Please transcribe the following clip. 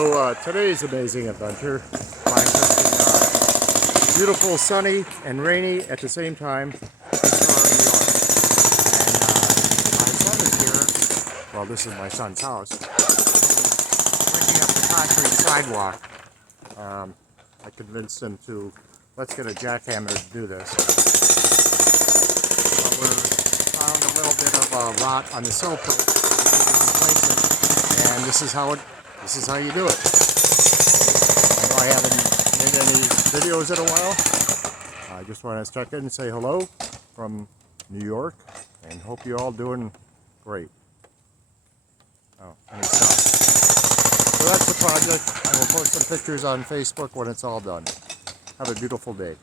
So today's amazing adventure, my beautiful, sunny, and rainy at the same time, Aurora, New York. And my son is here. Well, this is my son's house. Breaking up the concrete sidewalk. I convinced him to let's get a jackhammer to do this. But we found a little bit of rot on the sill plate. And this is how you do it. I know I haven't made any videos in a while. I just want to check in and say hello from New York and hope you're all doing great. Oh, and it's done. So that's the project. I will post some pictures on Facebook when it's all done. Have a beautiful day.